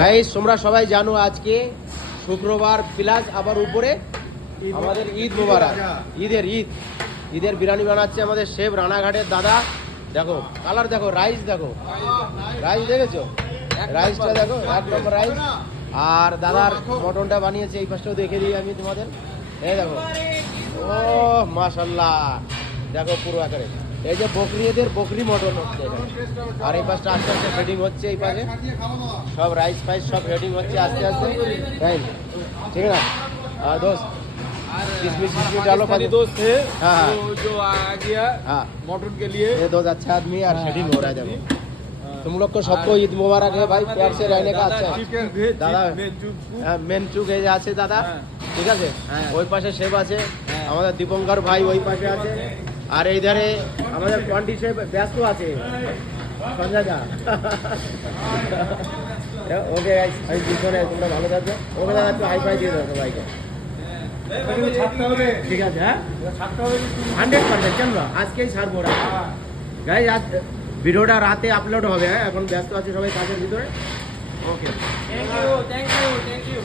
Guys তোমরা সবাই জানো আজকে শুক্রবার প্লাস আবার উপরে আমাদের ঈদ মোবারক, ঈদের বিরিয়ানি বানাচ্ছে আমাদের শেফ রানাঘাটের দাদা। দেখো কালার দেখো, রাইস দেখো, রাইস দেখেছো, রাইসটা দেখো, 1 নম্বর রাইস। আর দাদার মটনটা বানিয়েছে, এই পাশটাও দেখে দিই আমি তোমাদের। এই দেখো, ও মাশাল্লাহ, দেখো পুরো আকারে। এই যে বকরিদের বকরি মটন হচ্ছে এখানে। আর এই পাশটা আস্তে আস্তে রেডিং হচ্ছে, এই পাশে সব রাইস ফাইস সব রেডিং হচ্ছে আস্তে আস্তে, তাই ঠিক না? আর দোস্ত किसमिस डालो, पाकिस्तानी दोस्त थे हाँ। जो आ गया हाँ। मटन के लिए। ये 2 अच्छा आदमी और शेडिंग हो रहा है। देखो तुम लोग को सबको ईद मुबारक है भाई, प्यार से रहने का। अच्छा দাদা মেন চুক এই যে আছে দাদা, ঠিক আছে? ওই পাশে শেফ আছে আমাদের দীপঙ্কর ভাই, ওই পাশে আছে। আর এই ধারে আমাদের কোয়ান্টি শেফ ব্যস্ত আছে, সঞ্জয় দা। ওকে গাইস, আমি পিছনে, তোমরা ভালো থাকবে। ওকে দাদা একটু হাই ফাই দিয়ে দাও সবাইকে, ঠিক আছে? হ্যাঁ 100% কেন আজকেই ছাড়বো গাইস। আজ ভিডিওটা রাতে আপলোড হবে, এখন ব্যস্ত আছে সবাই কাজের ভিতরে। ওকে, थैंक यू।